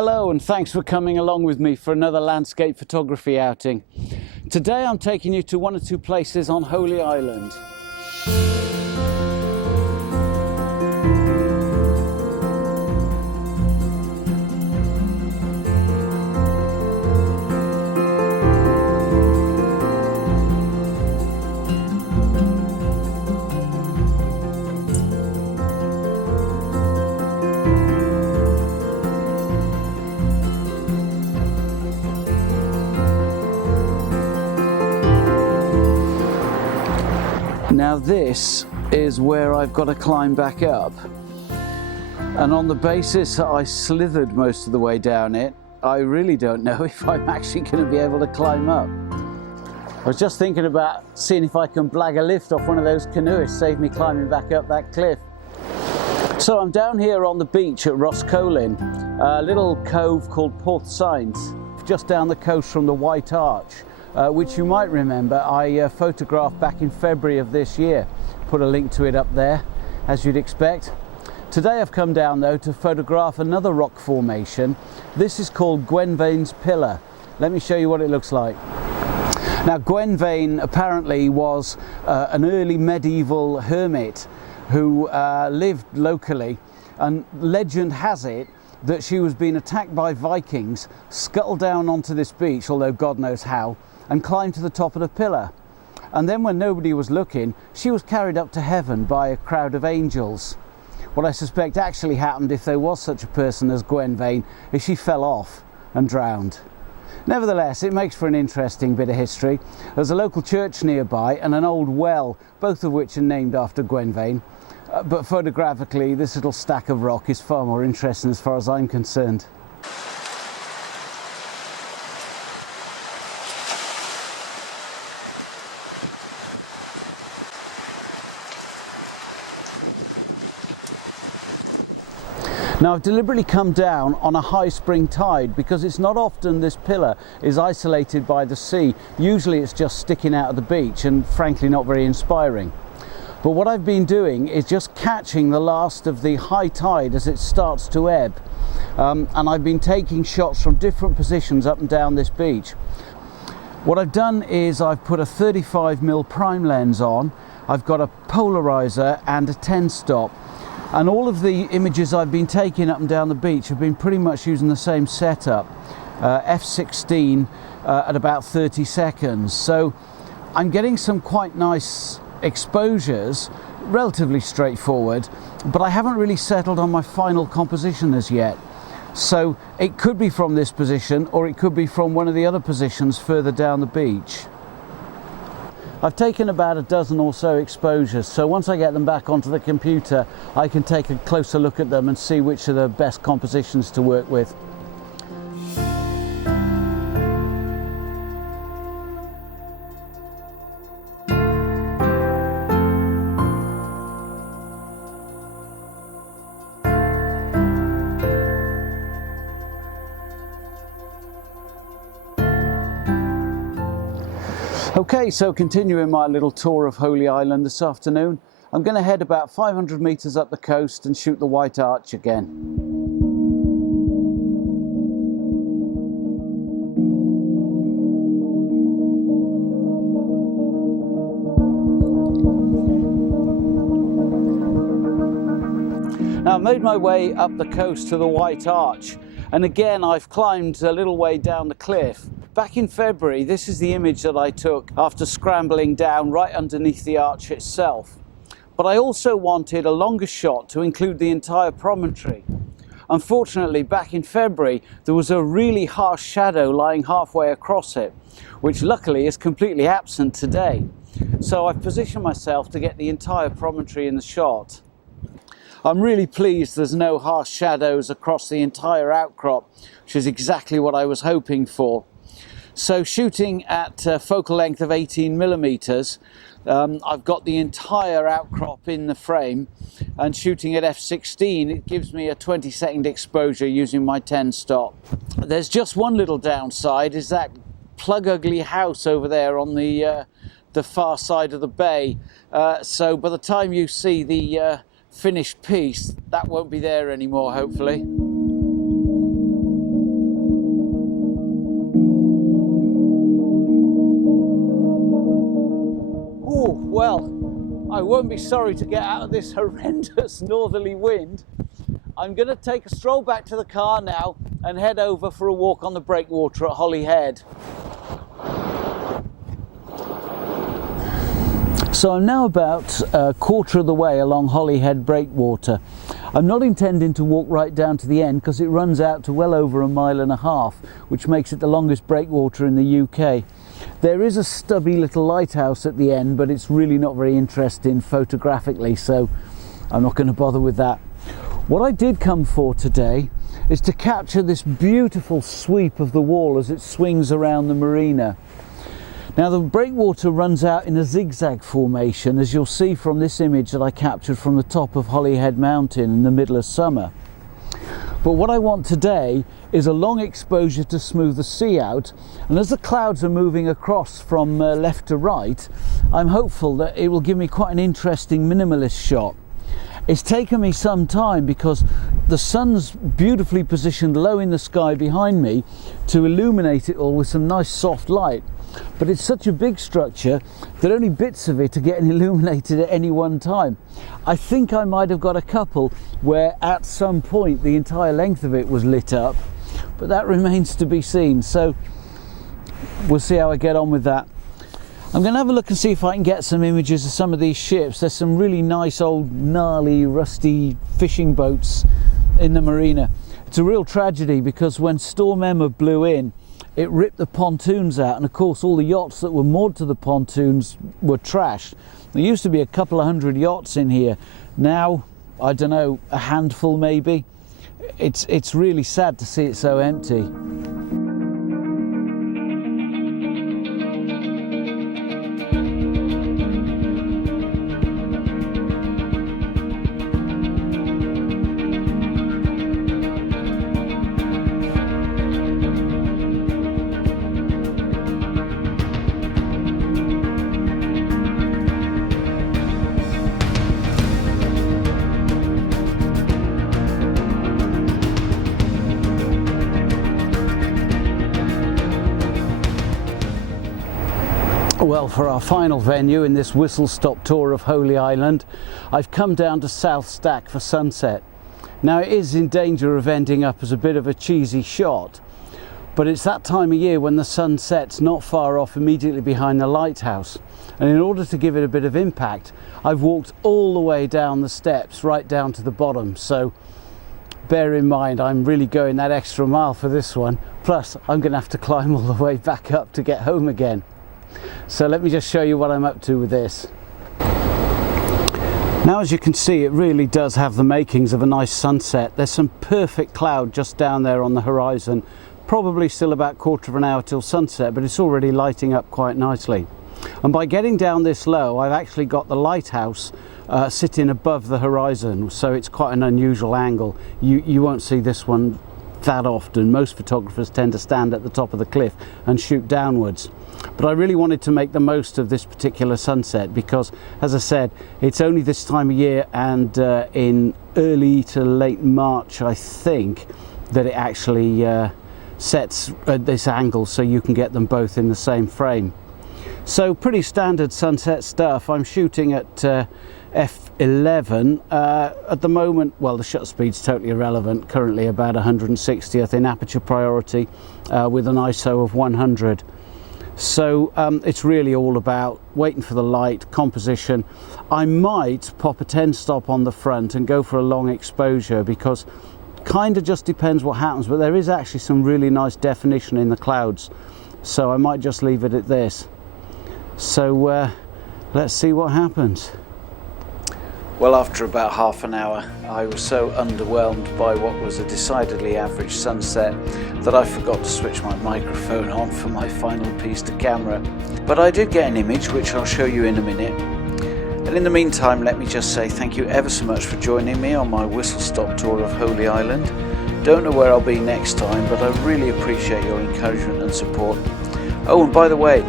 Hello and thanks for coming along with me for another landscape photography outing. Today I'm taking you to one or two places on Holy Island. Now this is where I've got to climb back up, and on the basis that I slithered most of the way down it, I really don't know if I'm actually going to be able to climb up. I was just thinking about seeing if I can blag a lift off one of those canoeists, save me climbing back up that cliff. So I'm down here on the beach at Rhoscolyn, a little cove called Porth Saint, just down the coast from the White Arch. Which you might remember I photographed back in February of this year. Put a link to it up there, as you'd expect. Today I've come down though to photograph another rock formation. This is called Gwenfaen's Pillar. Let me show you what it looks like. Now Gwenfaen apparently was an early medieval hermit who lived locally, and legend has it that she was being attacked by Vikings, scuttled down onto this beach, although God knows how, and climbed to the top of the pillar. And then when nobody was looking, she was carried up to heaven by a crowd of angels. What I suspect actually happened, if there was such a person as Gwenfaen, is she fell off and drowned. Nevertheless, it makes for an interesting bit of history. There's a local church nearby and an old well, both of which are named after Gwenfaen. But photographically, this little stack of rock is far more interesting as far as I'm concerned. Now I've deliberately come down on a high spring tide because it's not often this pillar is isolated by the sea. Usually it's just sticking out of the beach and frankly not very inspiring. But what I've been doing is just catching the last of the high tide as it starts to ebb. And I've been taking shots from different positions up and down this beach. What I've done is I've put a 35mm prime lens on, I've got a polarizer and a 10-stop. And all of the images I've been taking up and down the beach have been pretty much using the same setup, f/16 at about 30 seconds. So I'm getting some quite nice exposures, relatively straightforward, but I haven't really settled on my final composition as yet. So it could be from this position or it could be from one of the other positions further down the beach. I've taken about a dozen or so exposures, so once I get them back onto the computer I can take a closer look at them and see which are the best compositions to work with. Okay, so continuing my little tour of Holy Island this afternoon, I'm going to head about 500 metres up the coast and shoot the White Arch again. Now I've made my way up the coast to the White Arch, and again I've climbed a little way down the cliff. Back in February, this is the image that I took after scrambling down right underneath the arch itself. But I also wanted a longer shot to include the entire promontory. Unfortunately, back in February, there was a really harsh shadow lying halfway across it, which luckily is completely absent today. So I've positioned myself to get the entire promontory in the shot. I'm really pleased there's no harsh shadows across the entire outcrop, which is exactly what I was hoping for. So shooting at focal length of 18mm, I've got the entire outcrop in the frame, and shooting at f/16 it gives me a 20-second exposure using my 10-stop. There's just one little downside, is that plug ugly house over there on the far side of the bay. So by the time you see the finished piece, that won't be there anymore, hopefully. I won't be sorry to get out of this horrendous northerly wind. I'm going to take a stroll back to the car now and head over for a walk on the breakwater at Holyhead. So I'm now about a quarter of the way along Holyhead Breakwater. I'm not intending to walk right down to the end because it runs out to well over 1.5 miles, which makes it the longest breakwater in the UK. There is a stubby little lighthouse at the end, but it's really not very interesting photographically, so I'm not going to bother with that. What I did come for today is to capture this beautiful sweep of the wall as it swings around the marina. Now the breakwater runs out in a zigzag formation, as you'll see from this image that I captured from the top of Holyhead Mountain in the middle of summer. But what I want today is a long exposure to smooth the sea out, and as the clouds are moving across from left to right, I'm hopeful that it will give me quite an interesting minimalist shot. It's taken me some time because the sun's beautifully positioned low in the sky behind me to illuminate it all with some nice soft light. But it's such a big structure that only bits of it are getting illuminated at any one time. I think I might have got a couple where at some point the entire length of it was lit up, but that remains to be seen. So we'll see how I get on with that. I'm going to have a look and see if I can get some images of some of these ships. There's some really nice old gnarly rusty fishing boats in the marina. It's a real tragedy because when Storm Emma blew in, it ripped the pontoons out, and of course all the yachts that were moored to the pontoons were trashed. There used to be a couple of hundred yachts in here. Now, I don't know, a handful maybe. It's really sad to see it so empty. Well, for our final venue in this whistle-stop tour of Holy Island, I've come down to South Stack for sunset. Now it is in danger of ending up as a bit of a cheesy shot, but it's that time of year when the sun sets not far off immediately behind the lighthouse. And in order to give it a bit of impact, I've walked all the way down the steps right down to the bottom. So bear in mind, I'm really going that extra mile for this one. Plus, I'm going to have to climb all the way back up to get home again. So let me just show you what I'm up to with this. Now, as you can see, it really does have the makings of a nice sunset. There's some perfect cloud just down there on the horizon. Probably still about quarter of an hour till sunset, but it's already lighting up quite nicely. And by getting down this low, I've actually got the lighthouse sitting above the horizon, so it's quite an unusual angle. You won't see this one that often. Most photographers tend to stand at the top of the cliff and shoot downwards. But I really wanted to make the most of this particular sunset because, as I said, it's only this time of year, and in early to late March, I think, that it actually sets at this angle so you can get them both in the same frame. So pretty standard sunset stuff. I'm shooting at f11 at the moment. Well, the shutter speed's totally irrelevant, currently about 160th in aperture priority with an ISO of 100. So it's really all about waiting for the light, composition. I might pop a 10 stop on the front and go for a long exposure because kind of just depends what happens, but there is actually some really nice definition in the clouds, so I might just leave it at this. So let's see what happens. Well, after about half an hour, I was so underwhelmed by what was a decidedly average sunset that I forgot to switch my microphone on for my final piece to camera. But I did get an image, which I'll show you in a minute. And in the meantime, let me just say thank you ever so much for joining me on my whistle-stop tour of Holy Island. Don't know where I'll be next time, but I really appreciate your encouragement and support. Oh, and by the way,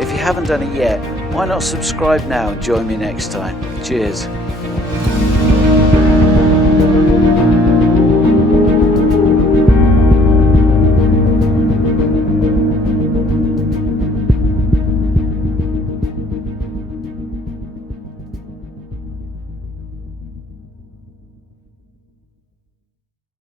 if you haven't done it yet, why not subscribe now and join me next time? Cheers.